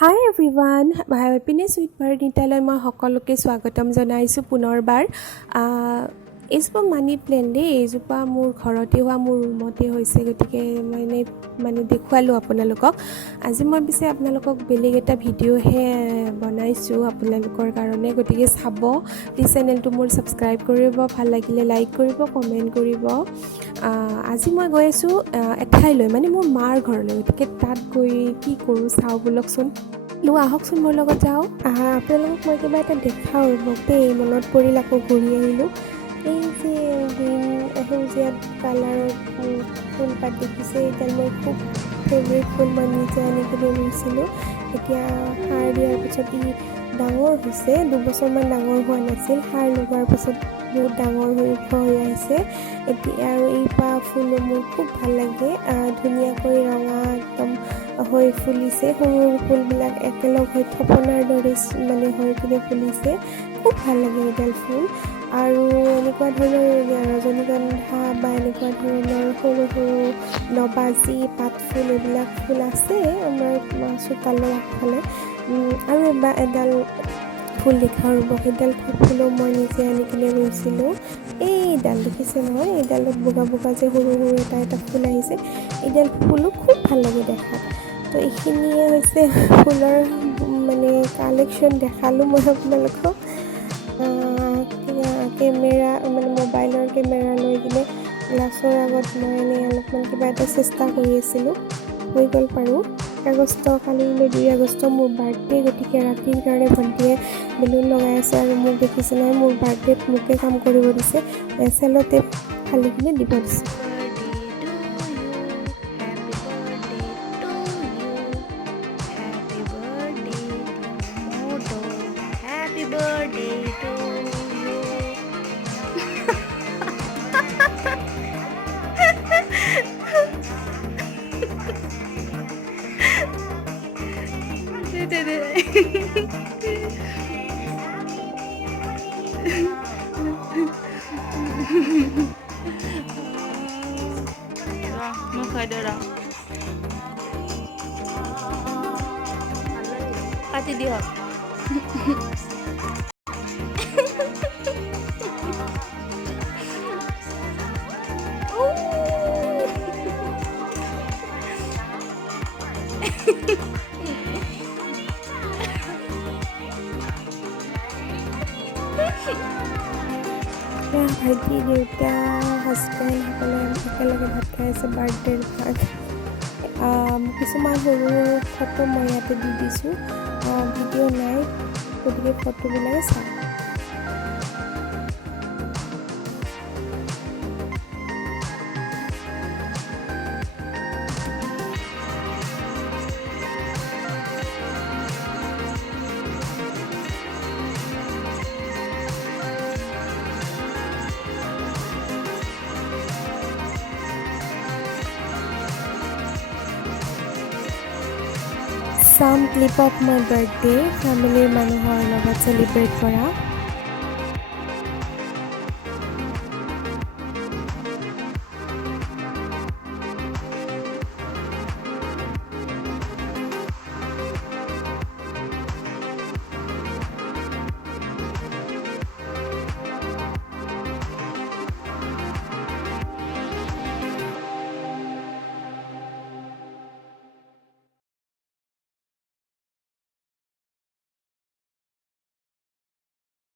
High everyone, happiness with ভাৰনিতালৈ মই সকলোকে স্বাগতম জনাইছোঁ পুনৰবাৰ। এইজোপা মানি প্লেণ্ট দেই, এইজোপা মোৰ ঘৰতে হোৱা, মোৰ ৰুমতে হৈছে, গতিকে মানে দেখুৱালোঁ আপোনালোকক। আজি মই পিছে আপোনালোকক বেলেগ এটা ভিডিঅ'হে বনাইছোঁ আপোনালোকৰ কাৰণে, গতিকে চাব। প্লিজ চেনেলটো মোৰ ছাবস্ক্ৰাইব কৰিব, ভাল লাগিলে লাইক কৰিব, কমেণ্ট কৰিব। আজি মই গৈ আছোঁ এঠাইলৈ, মানে মোৰ মাৰ ঘৰলৈ, গতিকে তাত গৈ কি কৰোঁ চাওঁ ব'লকচোন। আহকচোন মোৰ লগত যাওঁ। আপোনালোকক মই কিবা এটা দেখাওঁ ৰ'বক দেই, মনত পৰিল আকৌ ঘূৰি আহিলোঁ। এই যে সেউজীয়া কালাৰৰ ফুলপাত দেখিছে, এতিয়া মই খুব ফেভৰেট ফুল, মই নিজে আনি কিনে ৰুইছিলোঁ। এতিয়া সাৰ দিয়াৰ পিছত ই ডাঙৰ হৈছে, 2 বছৰমান ডাঙৰ হোৱা নাছিল, সাৰ লগোৱাৰ পাছত বহুত ডাঙৰ হৈ আহিছে এতিয়া। আৰু এই পাহ ফুলো মোৰ খুব ভাল লাগে, ধুনীয়াকৈ ৰঙা একদম হৈ ফুলিছে, সৰু সৰু ফুলবিলাক একেলগ হৈ থপনাৰ দৰে মানে হৈ কিনে ফুলিছে, খুব ভাল লাগে এইডাল ফুল। আৰু এনেকুৱা ধৰণৰ ৰজনীগন্ধা বা এনেকুৱা ধৰণৰ সৰু সৰু নবাজী পাতফুল, এইবিলাক ফুল আছে আমাৰ চোতালৰ আগফালে। আৰু এডাল ফুল দেখাওঁ ৰ'ব, সেইডাল ফুলো মই নিজে আনি কিনে ৰুইছিলোঁ। এইডাল দেখিছে নহয়, এইডালত বগা বগা যে সৰু সৰু এটা ফুল আহিছে, এইডাল ফুলো খুব ভাল লাগে দেখাত। তো এইখিনিয়ে হৈছে ফুলৰ মানে কালেকশ্যন দেখালোঁ মই আপোনালোকক। কেমেৰা মানে মোবাইলৰ কেমেৰা লৈ কিনে গ্লাছৰ আগত মই এনেই অলপমান কিবা এটা চেষ্টা কৰি আছিলোঁ, হৈ গ'ল পাৰোঁ। কালিলৈ 2 আগষ্ট মোৰ বাৰ্থডে, গতিকে ৰাতিৰ কাৰণে ভণ্টিয়ে বেলুন লগাই আছে আৰু মোক দেখিছে নহয়, মোৰ বাৰ্থডেত মোকে কাম কৰিব দিছে, চেল' টেপ ফালি কিনে দিব দিছে। Mau kada dah. Hati dia. ভাইটি, দেউতা, হাজবেণ্ড সকলোৱে একেলগে ভাত খাই আছে, বাৰ্থডেৰ ভাত। কিছুমান সৰু ফটো মই ইয়াতে দি দিছোঁ, ভিডিঅ' নাই, গতিকে ফটোবিলাকে চাওঁ। Some clip of my birthday, ফেমিলিৰ মানুহৰ লগত চেলিব্ৰেট কৰা।